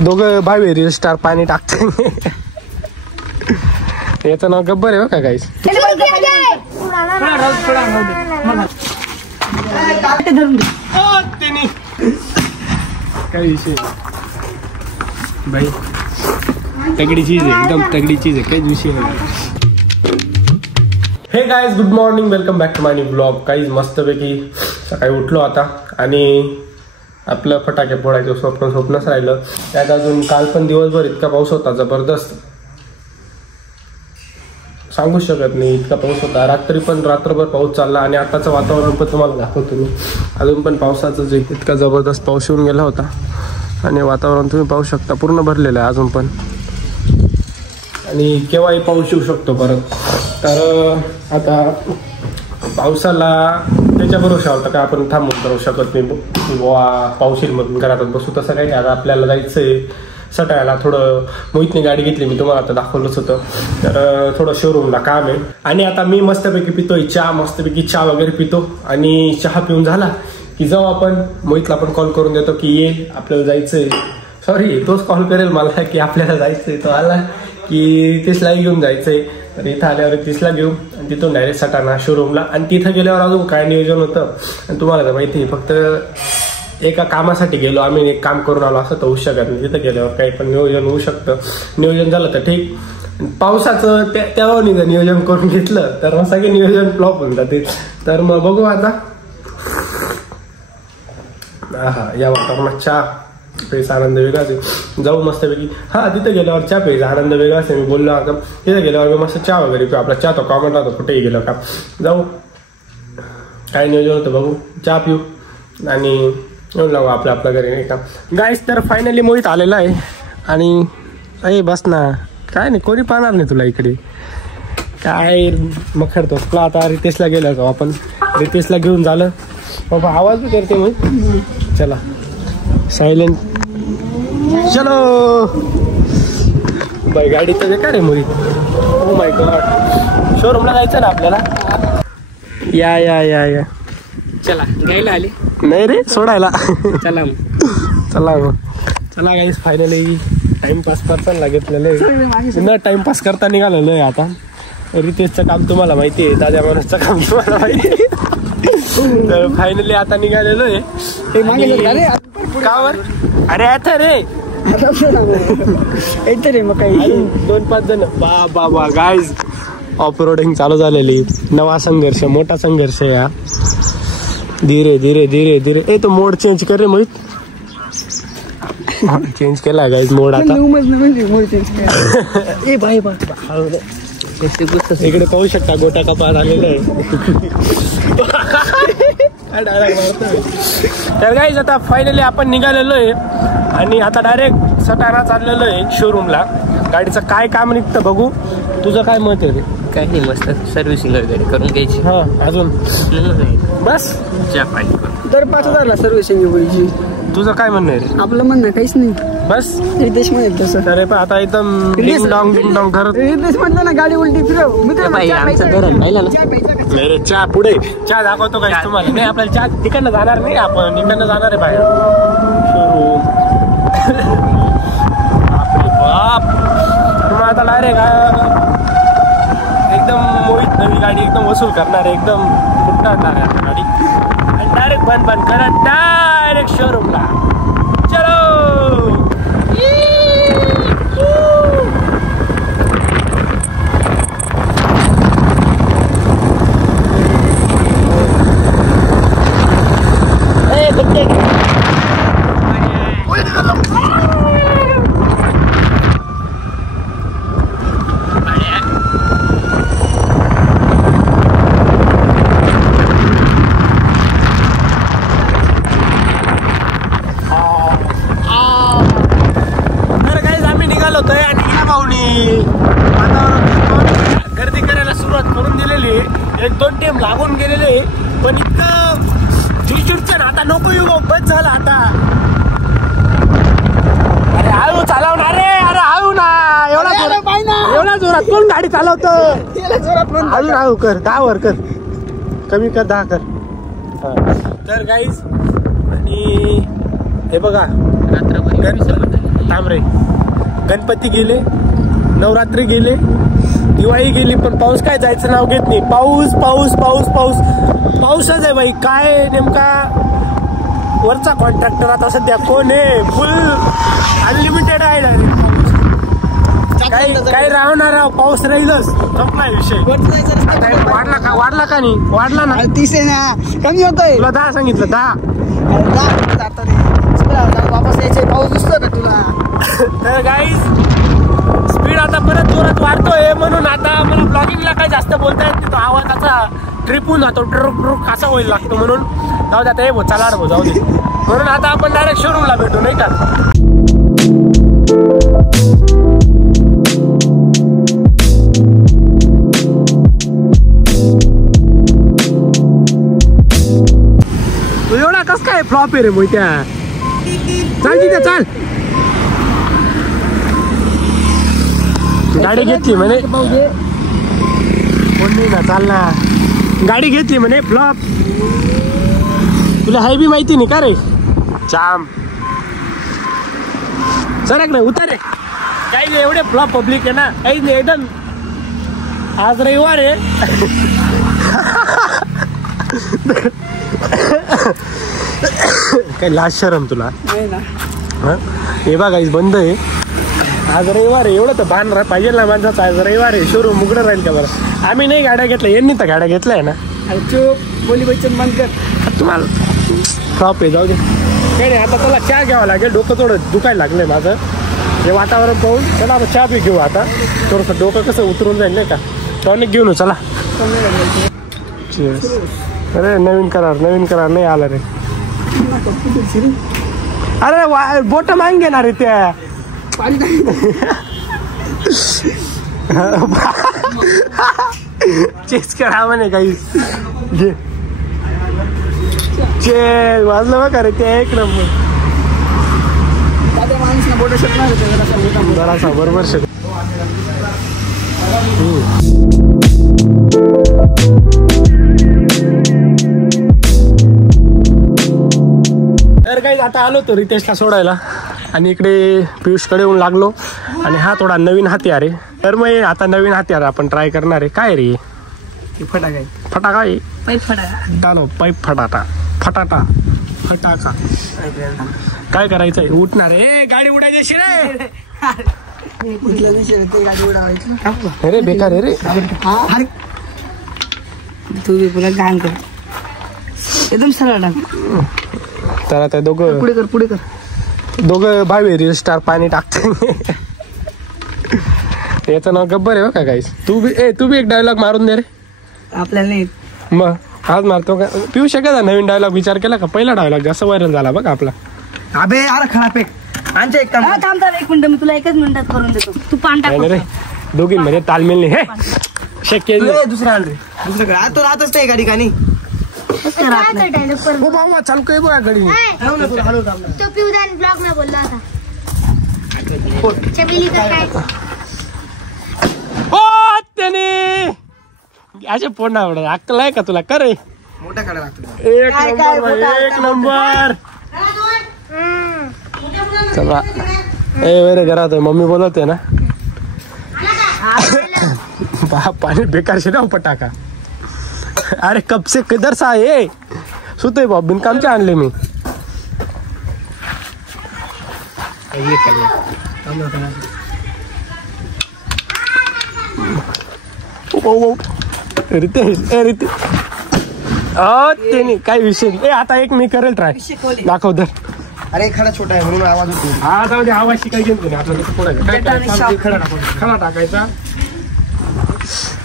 दोघं Bhave reel star पाणी टाकते. याचं नाव गब्बर आहे का गाईस. काही विषय भाई तगडी चीज आहे एकदम तगडी चीज आहे काहीच विषय नाही. Hey guys good morning welcome back to my new blog. काहीच मस्तपैकी सकाळी उठलो आता आणि आपलं फटाके फोडायचं स्वप्नच राहिलं. त्यात अजून काल पण दिवसभर इतका पाऊस होता जबरदस्त सांगू शकत नाही. इतका पाऊस होता रात्रभर पाऊस चालला आणि आताचं वातावरण पण तुम्हाला दाखवतो मी. अजून पण पावसाचं जे इतका जबरदस्त पाऊस येऊन गेला होता आणि वातावरण तुम्ही पाहू शकता पूर्ण भरलेलं आहे अजून पण. आणि केव्हाही पाऊस येऊ शकतो परत. तर आता पावसाला त्याच्या भरोशा होता का आपण थांबून करू शकत नाही बुवा पाऊस येईल म्हणून घरातच बसू. तसं काही नाही. आता आपल्याला जायचंय सटायला. थोडं मोहितने गाडी घेतली मी तुम्हाला आता दाखवलंच होतं. तर थोडं शोरूमला काम आहे आणि आता मी मस्तपैकी पितोय चहा. मस्तपैकी चहा वगैरे पितो आणि चहा पिऊन झाला की जाऊ आपण मोहितला पण कॉल करून देतो की ये आपल्याला जायचंय. सॉरी तोच कॉल करेल मला की आपल्याला जायचंय. तो आला की तिसला घेऊन जायचंय. तर इथं आल्यावर तिसला घेऊ आणि तिथून डायरेक्ट सटाणा शोरूमला. आणि तिथं गेल्यावर अजून काय नियोजन होतं आणि तुम्हाला तर माहिती आहे फक्त एका कामासाठी गेलो आम्ही. एक काम करून आलो असं तर होऊ शकत नाही. तिथं गेल्यावर काही पण नियोजन होऊ शकतं. नियोजन झालं तर ठीक. पावसाचं तेव्हा नियोजन करून घेतलं तर मग सगळे नियोजन फ्लॉप होऊन जाते. तर मग बघू आता. हा या वातावरणात चहा प्यायचा आनंद वेगळाच आहे. जाऊ मस्तपैकी. हा तिथं गेल्यावर चहा प्यायचा आनंद वेगळाच आहे. मी बोललो आता तिथं गेल्यावर मी मस्त चहा वगैरे पिऊ. आपला चहा तो कॉमन राहतो कुठेही गेलो का. जाऊ काय नियोजन होतं बघू. चहा पिऊ आणि येऊन लागू आपल्या घरी नाही का गाईस. तर फायनली मोहित आलेला आहे आणि अरे बस ना काय नाही कोणी पाहणार नाही तुला इकडे काय मखरतो. तुला आता रितेशला गेलो का आपण. रितेशला घेऊन झालं बाबा आवाज बी करते मोहित. चला सायलेंट चलो बाई. गाडी तर काय रे मोहित. ओ माय गॉड शोरूमला जायचं ना आपल्याला. या या या या चला घ्यायला आले नाही रे सोडायला. चला मग चला गाईस. फायनली टाइमपास करताना घेतलेलं आहे. टाइमपास करता निघालेलं आहे आता. रितेशचं काम तुम्हाला माहिती आहे. दादा माणूसचं काम तुम्हाला माहिती आहे. तर फायनली आता निघालेलो आहे. कावर अरे आता रे मग काही 2-5 जण बा गाईज ऑफ रोडिंग चालू झालेली. नवा संघर्ष मोठा संघर्ष या. धीरे धीरे धीरे धीरे. ए तो मोड चेंज कर रे मोहित. चेंज केला गाईज मोड आता. इकडे पाहू शकता गोटा कपात आलेला आहे. तर गाईज आता फायनली आपण निघालेलो आहे आणि आता डायरेक्ट सटाणा चाललेलो आहे शोरूमला. गाडीचं काय काम निघतं बघू. तुझं काय मत आहे रे. काही नाही मस्त सर्व्हिसिंग वगैरे करून घ्यायची. हा अजून बस चहा पाणी करून तर 5,000ला सर्व्हिसिंग व्हायची. तुझं काय म्हणणं आहे. आपलं म्हणणं काहीच नाही बस रितेश म्हणेल तसं. अरे पण आता एकदम डिंग डॉंग करत. रितेश म्हटलं ना गाडी उलटी फिरव. मेरे चहा पुढे चहा दाखवतो काय तुम्हाला. नाही आपल्याला चहा तिकडनं जाणार नाही. आपण इकडनं जाणार आहे बाहेर. बाप तुम्हाला आता डायरेक्ट एकदम मोहित नवी गाडी एकदम वसूल करणार आहे. एकदम फुटणार आहे गाडी आणि डायरेक्ट बंद करत डायरेक्ट शोरूमला. चलो गर्दी करायला सुरुवात करून दिलेली. 1-2 टेम लागून गेलेले पण इतकं चिडचिडचं ना आता नको येऊ. बस झालं आता. अरे हळू चालवणार रे. अरे हळू ना एवढा जोरात कोण गाडी चालवतो. हळू कर 10 वर कर कमी कर 10 कर. तर गाईज आणि हे बघा थांब रे. गणपती गेले, नवरात्री गेले, दिवाळी गेली, पण पाऊस काय जायचं नाव घेत नाही. पाऊस पाऊस पाऊस पाऊस पाऊसच आहे बाई. काय नेमका वरचा कॉन्ट्रॅक्टर आता सध्या कोण आहे? फुल अनलिमिटेड आहे. काही राहणार पाऊस राहीलच. संपला विषय. वाढला का नाही? वाढला ना. 30 आहे ना, कमी होतोय. तुला 10 सांगितलं. 10 वापस यायचे. पाऊस दिसतो का तुला? तर गाईज स्पीड आता परत जोरात वाढतोय, म्हणून आता मला ब्लॉगिंगला काय जास्त बोलता येत नाही. तो आवाजाचा ट्रिप होऊन जातो, ट्रुक असा होईल लागतो. म्हणून जाऊ दे आता. हे चला रे जाऊ दे. म्हणून आता आपण डायरेक्ट शोरूमला भेटू, नाही का? एवढा कस काय फ्लॉप आहे रे मोठ्या? चाल तिथे चाल. गाडी घेतली म्हणे. कोण नाही ना, चाल ना. गाडी घेतली म्हणे फ्लॉप. तुला हाय बी माहिती नाही का रे? जाम सरक रे, उतर रे. काही नाही, एवढे फ्लॉप पब्लिक आहे ना, काही नाही. एकदम आज रविवार आहे. काय लाज शरम तुला? हे बघा बंद आहे आज रविवार आहे. एवढं तर भान पाहिजे ना माणसाचं. आज रविवार आहे, शोरूम उघडं राहील का बरं? आम्ही नाही गाड्या घेतल्या, यांनी तर गाड्या घेतल्या आहे ना. बोली बच्चन बंद कर. तुम्हाला फ्लॉप आहे, जाऊ दे. काही नाही, आता तुला चहा घ्यावा लागेल. डोकं थोडं दुखायला लागलंय माझं हे वातावरण पाहून. चला आता चहा बी घेऊ. आता थोडंसं डोकं कसं उतरून जाईल नाही का? टॉनिक घेऊन चला. अरे नवीन करार नाही आला रे. अरे बोट मागून घेणार आहे त्या. चेस करा म्हणे काही. चे वाजलं बघा रे ते. एक नंबर. जरासा बरोबर शक. तर काही आता आलो तो रितेशला सोडायला, आणि इकडे पियुषकडे येऊन लागलो. आणि हा थोडा नवीन हत्यार आहे. तर मग आता नवीन हत्यार आपण ट्राय करणार आहे. काय रे? फटाका आहे. पाईप फटाका. पाईप फटाका. काय करायचंय? उठणार आहे. गाडी उडायची रे. अरे बेकार आहे रे. तू बी पुन्हा घाण कर. एकदम सरळ टाक. तर आता पुढे कर. दोघं भावी रील स्टार पाणी टाकते. याचं नाव गब्बर आहे का गाईस? तू बी एक डायलॉग मारून दे रे. आपल्याला नाही मग आज मारतो का? पिऊ शकत नवीन डायलॉग विचार केला का? पहिला डायलॉग जास्त व्हायरल झाला बघ आपला. अबे अरे खराब एक आमच्या एक काम. एक मिनिट, मी तुला एकच मिनिटात करून देतो. तू पान टाक रे. दोघींमध्ये तालमेल नाही हे शक्य. दुसरं आण रे. दुसरं तो राहतच नाही गाडी कानी. चालू काय बघा गाडी. तो पिवदान ब्लॉग में बोल रहा था. चमेली का काय? ओ त्याने असे फोन आवडत. अक्कल आहे का तुला? करे मोठा काढा लागतो. एक नंबर. चला रे घरात मम्मी बोलवते ना. पानी बेकार से ना पटाका. अरे कब से किधर सा है? सुते बाप बिन काम आणले मी. रितेश काय विषय. आता एक मी करेल ट्राय. दाखव दर. अरे खडा छोटा आहे म्हणून आवाज होतो. हा जाऊ दे. आवाज शिकायची नाही आपल्याला. खडा टाकायचा.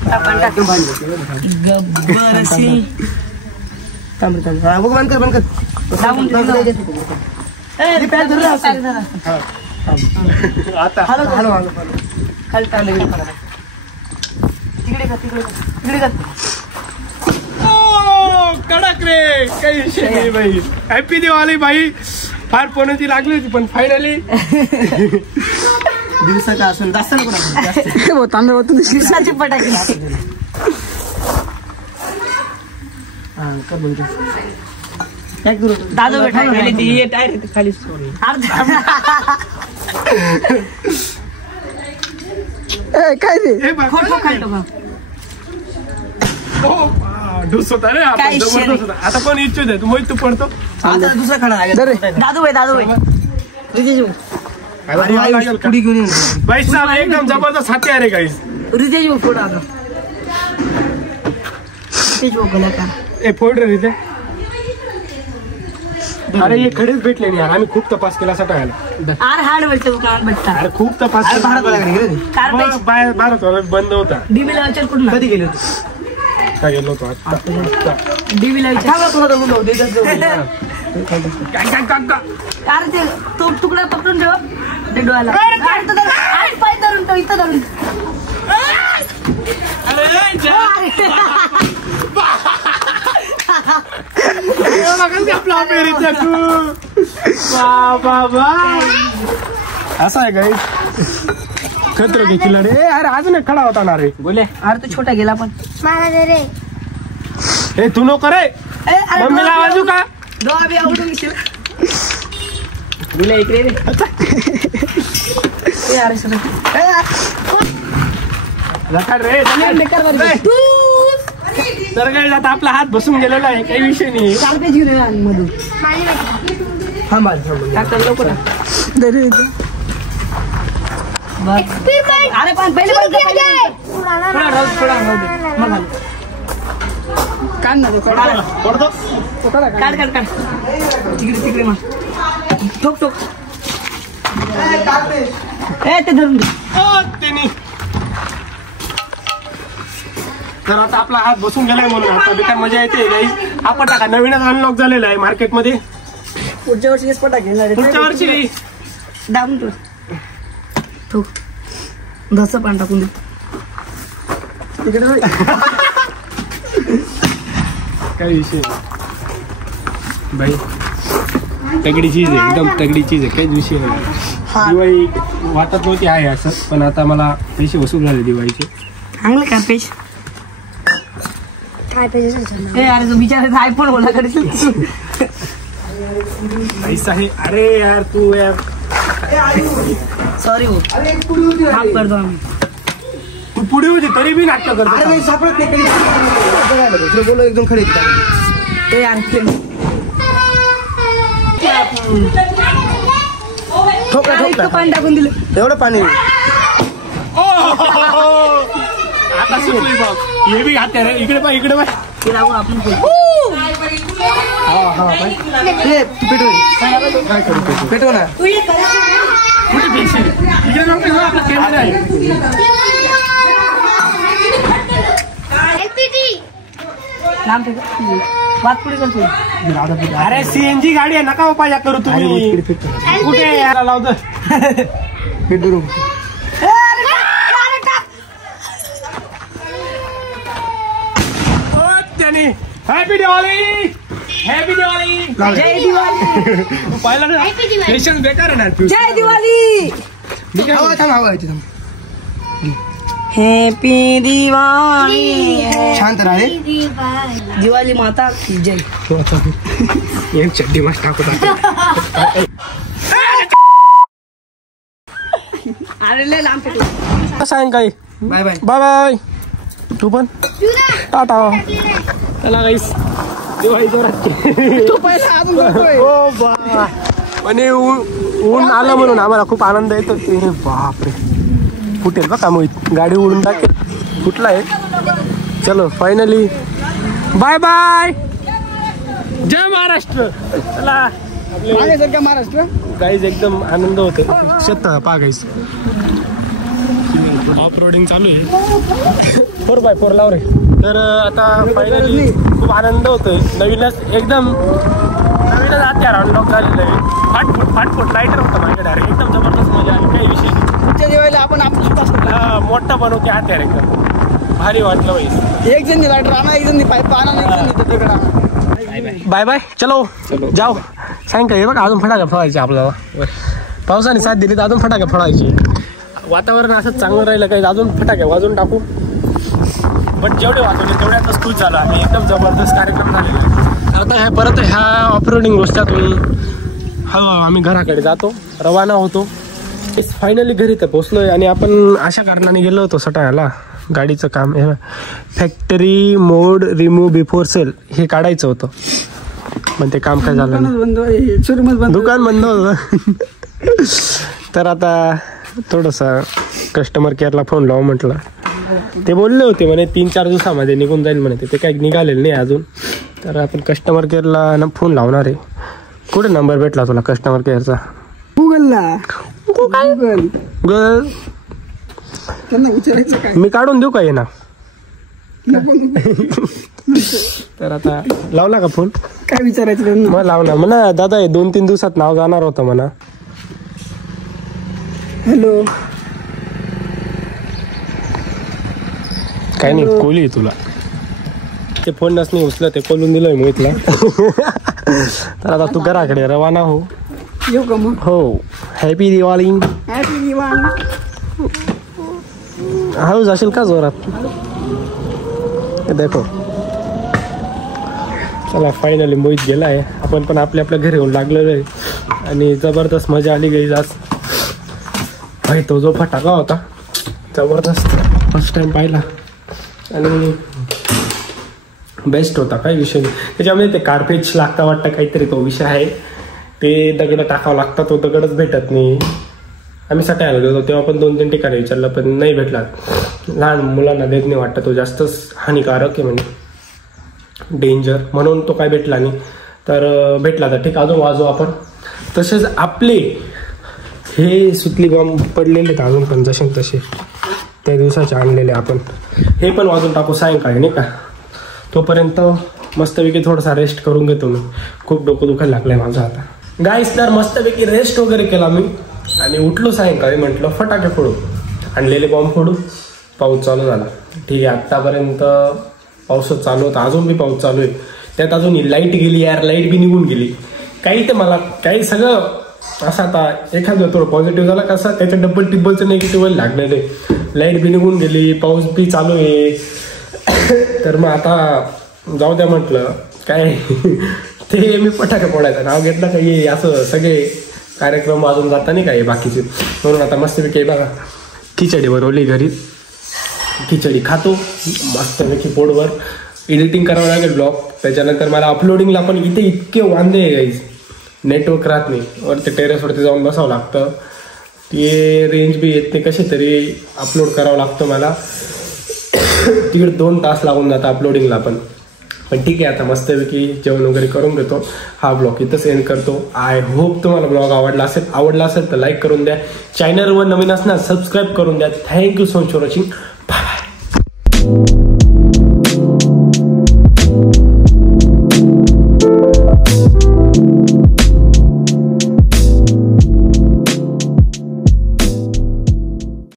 बंद कर. आता कडक रे. काही विषय नाही बाई. हॅपी दिवाळी बाई. फार पोण्याची लागली होती पण फायनली दिवसाचा असून जास्त दिवसाचे फटाके. दादा बेटा खाली काय रे खोटं खालतो का ढुस होता रे काय आपण, शेण. जबरदस्त होता. आता पण इच्छुक आहे तू मोहित तू पडतो आता दुसरा खडा आहे दादू भाई रितेश भाऊ पुढी घेऊन येऊन भाई साहब एकदम जबरदस्त हाती आहे रे गाईस. रितेश भाऊ फोडा आता रितेश भाऊ गेला का ए फोड रे इथे. अरे हे खडेच भेटले नाही यार, आम्ही खूप तपास केला असा टाळायला. आर हाड भेटतो दुकानात भेटता अरे खूप तपास केला. कार्पेज भारत वाला बंद होता. डीबी लावच्या कुठून कधी गेले काय गेलो होतो आता. डीबी लावच्या अरे ते तो तुकडा पकडून ठेव ते डोळ्याला आज पाय धरून ठेव इथं धरून असं आहे गाई खतरो की खिलाडी. ए अरे अजून एक खडा होता ना रे. बोले अरे तू छोटा गेला पण मला दे रे. ए तू नको रे मम्मीला वाजू का. डोळा बी आवडून घेशील बोले इकडे रे. अरे सर लखाड रे तर काय जाता आपला हात बसून गेलेला आहे काही विषय नाही. कार्पेज घेऊन ये मधून माझी बाई. टाकतात लवकर Experiment. अरे पण पहिले पण किती आहे? थोडा राहू मग घाल. काढ ना तो काढ पडतो काढ तिकडे मग ठोक ए ते धरून दे त्यांनी. तर आता आपला हात बसून गेलाय म्हणून आता बेकार मजा येते गाई. आपण टाका नवीनच अनलॉक झालेला आहे मार्केटमध्ये. पुढच्या वर्षी स्पॉट घेणार पुढच्या वर्षी दाबून ठोक धस पान टाकून दे तिकडे काही विषय नाही. भाई तगडी चीज आहे एकदम तगडी चीज आहे काहीच विषय नाही. दिवाळी वाटत नव्हती आहे असं पण आता मला पैसे वसूल झाले दिवाळीचे. चांगलं कार्पेज काय पाहिजे ए अरे तू बिचारा आयफोन बोला करशील पैसा आहे. अरे यार तू यार सॉरी हो माफ करतो आम्ही तू पुढे होती तरी बी नाटक करतो. सापडत नाही बोलो एकदम खडे ए यार पाणी टाकून दिलं एवढं पाणी आता सुटली बघ. हे बी घाते रे इकडे पाय इकडे पाय. ते लागून आपण पेटव ना कुठे पेशील इकडे नको येऊ, आपला कॅमेरा आहे. LPG. लांब फेक वाद पुढे करतो अरे सीएनजी गाडी आहे नका उपाय करू तुम्ही. कुठे यायला लावतो त्याने. Happy Diwali happy Diwali. जय दिवाळी तू पाहिलं ना पेशन्स बेकार आहे ना तू. जय दिवाळी हॅपी दिवाळी शांत राहा. दिवाळी माता की जय एक चड्डी मस्त टाकत अरे लय लांब फेकला सायंकाळी. Bye bye bye bye. तू पण टाटा. चला गाईस दिवाळी जोरात. पण ऊन आलं म्हणून आम्हाला खूप आनंद येतो. ते बापरे फुटेल बघा मग गाडी उडून टाकेल. फुटला आहे. चलो फायनली बाय बाय. जय महाराष्ट्र. चला महाराष्ट्र गाईज एकदम आनंद होते. शेत पहा गाईस ऑफ रोडिंग चालू आहे 4x4 लाव रे. तर आता फायनली खूप आनंद होतोय. नवीनच हत्यार अनलॉक झालेलं आहे. फाटफूट लाईटर होतं माझ्या डायरेक्ट एकदम जबरदस्त मजा आली. काही विषय नाही. पुढच्या दिवाळीला आपण मोठा बनवते हत्यार एकदम भारी वाटलं भाई. एक जण लाईटर आणा एक जण पाईप आणा बाय बाय. चलो जाओ. सायंकाळी बघा अजून फटाके फोडायचे आपल्याला. पावसाने साथ दिली तर अजून फटाके फोडायचे. वातावरण असं चांगलं राहिलं काही अजून फटाके वाजून टाकू. पण जेवढे वाजवले तेवढ्यातच खुश झालो आम्ही. एकदम जबरदस्त कार्यक्रम झालेला. आता परत ह्या ऑफरोडिंग रस्त्यातून हळूहळू आम्ही घराकडे जातो रवाना होतो. फायनली घरी तर पोचलोय आणि आपण अशा कारणाने गेलो होतो सटाळ्याला. गाडीचं काम हे फॅक्टरी मोड रिमूव्ह बिफोर सेल हे काढायचं होतं, पण ते काम काय झालं नाही. दुकान बंद होतं. तर आता थोडंसं कस्टमर केअरला फोन लावू म्हटलं. ते बोलले होते म्हणे 3-4 दिवसामध्ये निघून जाईल म्हणे. ते काही निघालेलं नाही अजून. तर आपण कस्टमर केअरला फोन लावणार आहे. कुठे नंबर भेटला तुला कस्टमर केअरचा? गुगल त्यांना विचारायचं काय? मी काढून देऊ का ये ना? तर आता लावला का फोन? काय विचारायचं त्यांना? मग लावला म्हणा दादा हे 2-3 दिवसात नाव जाणार होतं म्हणा. हॅलो काय नाही कोली तुला ते फोन नसणे उचलं ते कोलून दिलंय मोहितला. तर आता तू घराकडे रवाना हो. येऊ का मग? हो हॅपी दिवाळी. हॅपी दिवाळी. हळू जाशील का जोरात? देखो चला फायनली मोहित गेलाय. आपण पण आपल्या घरी येऊन लागलेलो आहे आणि जबरदस्त मजा आली गई. आज भाई तो जो फटाका होता जबरदस्त फर्स्ट टाइम पाहिला आणि बेस्ट होता. काही विषय नाही त्याच्यामध्ये. ते कार्पेज लागता वाटतं काहीतरी तो विषय आहे. ते दगड टाकावं लागतात, तो दगडच भेटत नाही. आम्ही सटायला गेलो तेव्हा पण 2-3 ठिकाणी विचारलं पण नाही भेटला. लहान मुलांना देत नाही वाटतं, तो जास्तच हानिकारक आहे म्हणजे डेंजर, म्हणून तो काय भेटला नाही. तर भेटला तर ठीक अजून वाजू आपण. तसेच आपले हे सुतली बॉम्ब पडलेले आहेत अजून पण जसे तसे त्या दिवसाचे आणलेले आपण हे पण वाजून टाकू सायंकाळी नाही का. तोपर्यंत मस्तपैकी थोडासा रेस्ट करून घेतो मी. खूप डोकं दुखायला लागलंय माझं आता गाईस. तर मस्तपैकी रेस्ट वगैरे केला मी आणि उठलो सायंकाळी. म्हटलं फटाके फोडू, आणलेले बॉम्ब फोडू. पाऊस चालू झाला. ठीक आहे आत्तापर्यंत पाऊसच चालू होता, अजून बी पाऊस चालू आहे. त्यात अजून लाईट गेली यार, लाईट बी निघून गेली. काही तर मला काही सगळं असं आता एखादं थोडं पॉझिटिव्ह झाला कसं त्याच्या डबल टिब्बलचं निगेटिव्ह लागलेलं आहे. लाईट बी निघून गेली, पाऊस बी चालू आहे. तर मग आता जाऊ द्या म्हटलं काय ते मी फटाके फोडायचं नाव घेतलं काही असं सगळे कार्यक्रम वाजून जाता नाही काही बाकीचे. म्हणून आता मस्तपैकी बघा खिचडी बनवली घरी. खिचडी खातो मस्तपैकी पोटभर. एडिटिंग करावं लागेल ब्लॉग. त्याच्यानंतर मला अपलोडिंगला पण इथे इतके वांदे गाईज, नेटवर्क राहत नाही. वरती टेरेसवरती जाऊन बसावं लागतं. ते रेंज बी येत नाही. कसे तरी अपलोड करावं लागतं मला. तिकडे 2 तास लागून जातं अपलोडिंगला पण ठीक आहे. आता मस्तपैकी जेवण वगैरे करून घेतो. हा ब्लॉग इथंच एंड करतो. आय होप तुम्हाला ब्लॉग आवडला असेल तर लाईक करून द्या. चॅनलवर नवीन असणार सबस्क्राईब करून द्या. Thank you so much for watching. Bye.